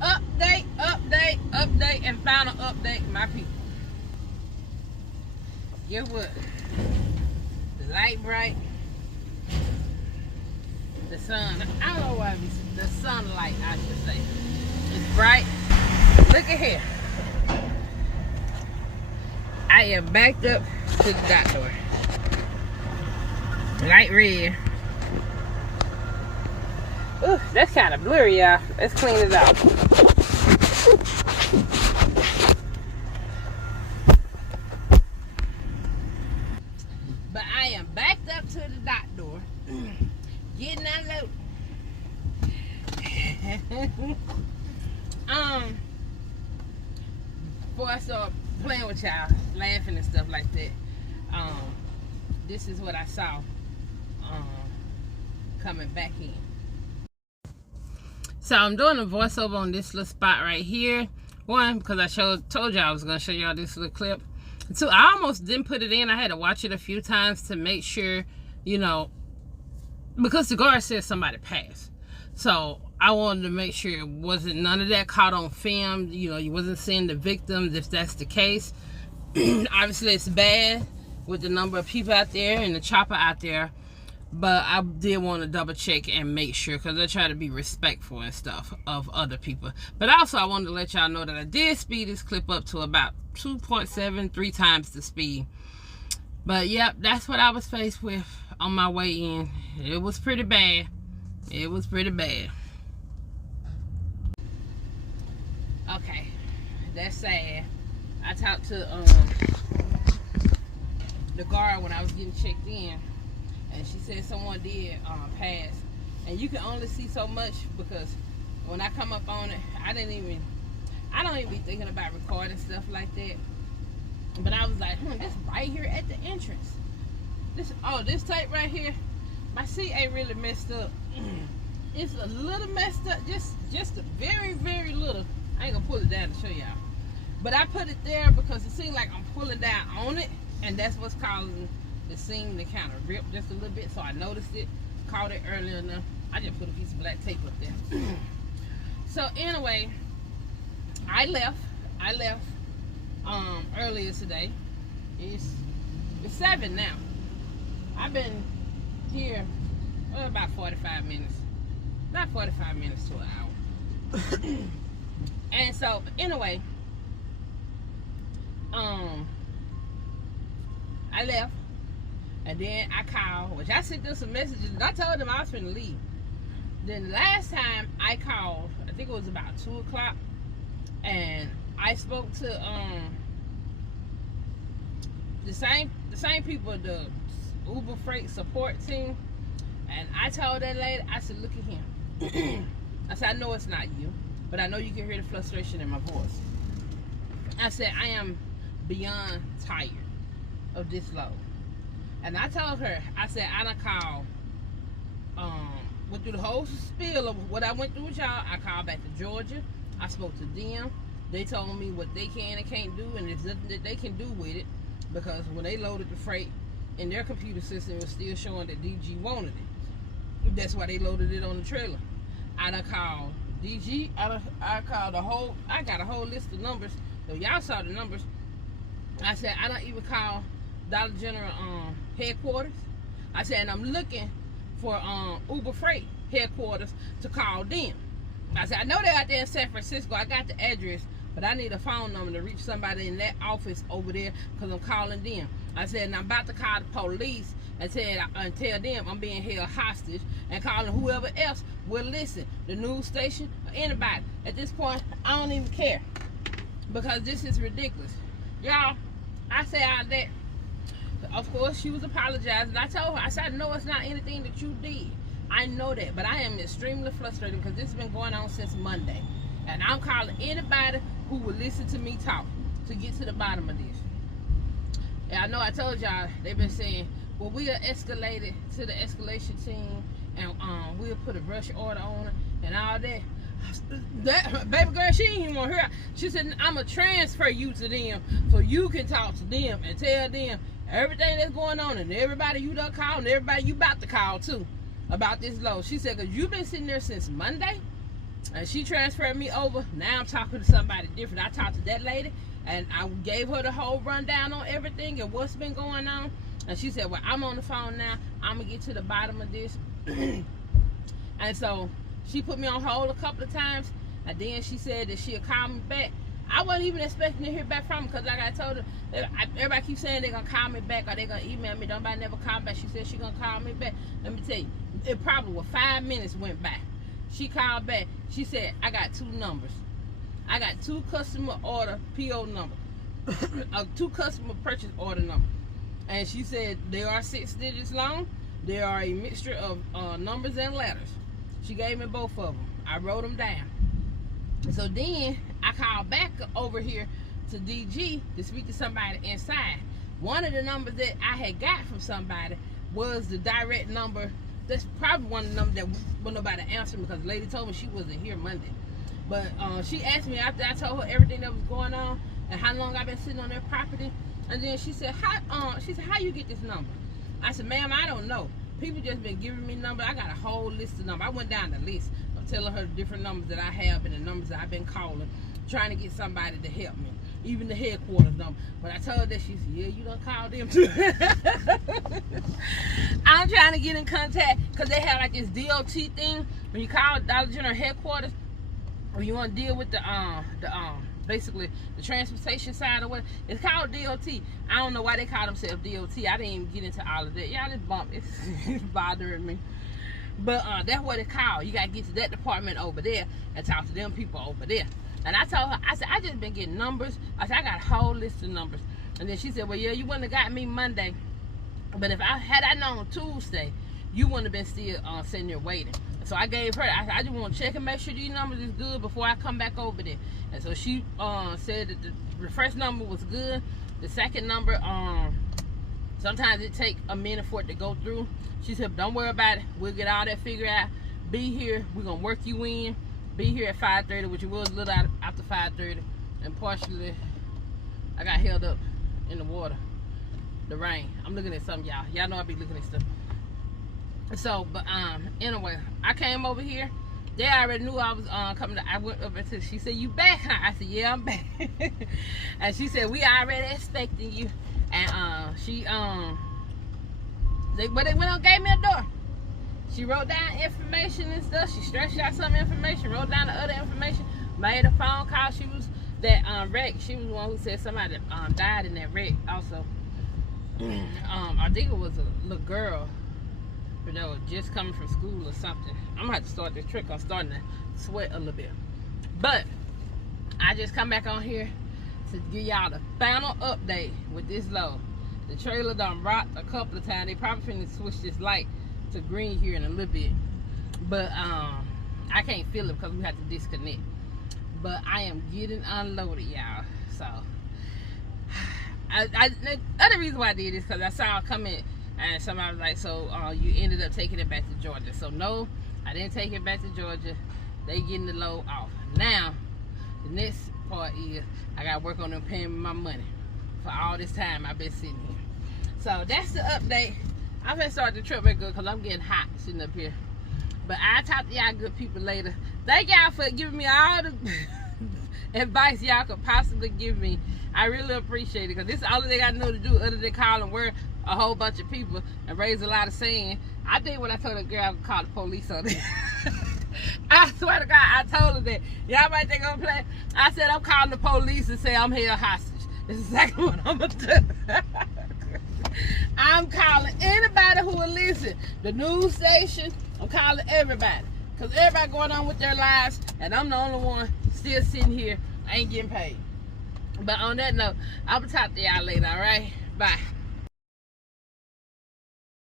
Update, and final update, my people. Guess what? The light bright. The sun, I don't know why the sunlight, I should say, is bright. Look at here. I am backed up to the dock door. Light red. Ooh, that's kind of blurry, y'all. Let's clean it out. But I am backed up to the dock door. Getting unloaded. Before I start playing with y'all, laughing and stuff like that, this is what I saw coming back in. So I'm doing a voiceover on this little spot right here. One, because I told y'all I was going to show y'all this little clip. Two, I almost didn't put it in. I had to watch it a few times to make sure, you know, because the guard said somebody passed. So I wanted to make sure it wasn't none of that caught on film. You know, you wasn't seeing the victims if that's the case. Obviously it's bad with the number of people out there and the chopper out there. But I did want to double check and make sure, because I try to be respectful and stuff of other people. But also I wanted to let y'all know that I did speed this clip up to about 2.73 times the speed. But yep, that's what I was faced with on my way in. It was pretty bad. It was pretty bad. Okay, that's sad. I talked to the guard when I was getting checked in, and she said someone did pass. And you can only see so much, because when I come up on it, I don't even be thinking about recording stuff like that. But I was like, this right here at the entrance. This tape right here, my seat ain't really messed up. It's a little messed up, just a very, very little. I ain't gonna pull it down to show y'all. But I put it there because it seemed like I'm pulling down on it, and that's what's causing the seam to kind of rip just a little bit. So I noticed it, caught it earlier enough. I just put a piece of black tape up there. So anyway, I left earlier today. It's 7 now. I've been here about 45 minutes. About 45 minutes to an hour. And so anyway, I left, and then I called, which I sent them some messages, and I told them I was finna leave. Then last time I called, I think it was about 2 o'clock, and I spoke to the same people, the Uber Freight support team, and I told that lady, I said, look at him. I said, I know it's not you, but I know you can hear the frustration in my voice. I said, I am beyond tired of this load. And I told her, I said, I done called, went through the whole spiel of what I went through with y'all. I called back to Georgia. I spoke to them. They told me what they can and can't do, and there's nothing that they can do with it, because when they loaded the freight in their computer system, it was still showing that DG wanted it. That's why they loaded it on the trailer. I done called DG. I called I got a whole list of numbers. So y'all saw the numbers. I said, I don't even call Dollar General headquarters. I said, and I'm looking for Uber Freight headquarters to call them. I said, I know they're out there in San Francisco. I got the address, but I need a phone number to reach somebody in that office over there, because I'm calling them. I said, and I'm about to call the police and tell them I'm being held hostage, and calling whoever else will listen, the news station or anybody. At this point, I don't even care, because this is ridiculous. Y'all, I say all that. Of course, she was apologizing. I told her, I said, no, it's not anything that you did. I know that, but I am extremely frustrated, because this has been going on since Monday. And I'm calling anybody who will listen to me talk to get to the bottom of this. And I know I told y'all, they've been saying, well, we are escalated to the escalation team, and we'll put a rush order on it and all that. That baby girl, she ain't even want to hear. She said, I'm going to transfer you to them so you can talk to them and tell them everything that's going on, and everybody you done called and everybody you about to call too about this load. She said, because you've been sitting there since Monday. And she transferred me over. Now I'm talking to somebody different. I talked to that lady, and I gave her the whole rundown on everything and what's been going on. And she said, well, I'm on the phone now. I'm going to get to the bottom of this. And so she put me on hold a couple of times. And then she said that she'll call me back. I wasn't even expecting to hear back from her because, like I told her, everybody keeps saying they're going to call me back or they're going to email me. Nobody never called back. She said she's going to call me back. Let me tell you, it probably was 5 minutes went by. She called back. She said, I got 2 numbers. I got 2 customer order PO number, 2 customer purchase order number. And she said they are 6 digits long. They are a mixture of numbers and letters. She gave me both of them. I wrote them down. So then I called back over here to DG to speak to somebody inside. One of the numbers that I had got from somebody was the direct number. That's probably one of the numbers that when nobody answered me because the lady told me she wasn't here Monday. But she asked me after I told her everything that was going on and how long I've been sitting on their property. And then she said, how you get this number? I said, ma'am, I don't know. People just been giving me numbers. I got a whole list of numbers. I went down the list of telling her the different numbers that I have and the numbers that I've been calling, trying to get somebody to help me. Even the headquarters number. But I told her that, she said, yeah, you done called them too. I'm trying to get in contact because they have like this DOT thing. When you call Dollar General headquarters, or you want to deal with the basically the transportation side of what it's called, DOT. I don't know why they call themselves DOT. I didn't even get into all of that. Y'all just bump. It's bothering me. But that's what it's called. You gotta get to that department over there and talk to them people over there. And I told her, I said, I just been getting numbers. I said, I got a whole list of numbers. And then she said, well, yeah, you wouldn't have got me Monday. But if I known Tuesday, you wouldn't have been still sitting there waiting. So I gave her, I just want to check and make sure these numbers is good before I come back over there. And so she said that the first number was good. The second number, sometimes it take a minute for it to go through. She said, don't worry about it. We'll get all that figured out. Be here. We're going to work you in. Be here at 5:30, which it was a little after 5:30. And partially, I got held up in the water. The rain. I'm looking at something, y'all. Y'all know I be looking at stuff. So, but anyway, I came over here. They already knew I was coming. I went up and she said, "You back, huh?" I said, "Yeah, I'm back." And she said, "We already expecting you." And they went and gave me a door. She wrote down information and stuff. She stretched out some information, wrote down the other information, made a phone call. She was that wreck. She was the one who said somebody died in that wreck also. I think it was a little girl. You know, just coming from school or something. I'm gonna have to start this trick. I'm starting to sweat a little bit. But I just come back on here to give y'all the final update with this load. The trailer done rocked a couple of times. They probably finna switch this light to green here in a little bit. But I can't feel it because we have to disconnect. But I am getting unloaded, y'all. So the other reason why I did this because I saw it come in. And somebody was like, so you ended up taking it back to Georgia. So no, I didn't take it back to Georgia. They getting the load off. Now, the next part is I got to work on them paying me my money for all this time I've been sitting here. So that's the update. I'm going to start the trip back good because I'm getting hot sitting up here. But I'll talk to y'all good people later. Thank y'all for giving me all the advice y'all could possibly give me. I really appreciate it because this is all they got to know to do other than call and work a whole bunch of people and raise a lot of sand. I did what I told a girl I would call the police on it. I swear to God, I told her that. Y'all might think I'm playing. I said I'm calling the police and say I'm held hostage. That's exactly what I'm going to do. I'm calling anybody who will listen. The news station, I'm calling everybody. Because everybody going on with their lives and I'm the only one still sitting here, ain't getting paid. But on that note, I'll talk to y'all later, alright? Bye.